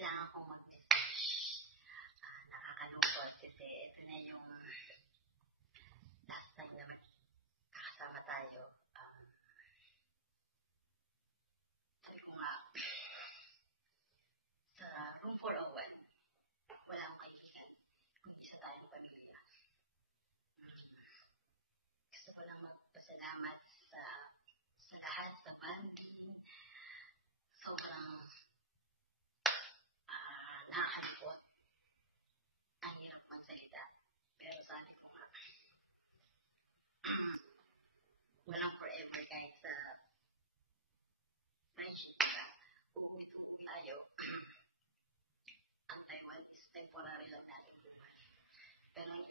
kailangan kong mag-message. Nakakalungkot kasi ito na yung last time na magkakasama tayo. Sabi ko nga, sa room 401, wala akong kaibigan, kung isa tayong pamilya. Gusto ko lang magpasalamat sa lahat, sa banding. Sobrang nakakalungkot. Ang hirap magsalita. Pero sabi ko nga, walang forever kahit sa friendship, diba? Uuwi tayo. Ang Taiwan is temporary lang natin buhay. Pero ang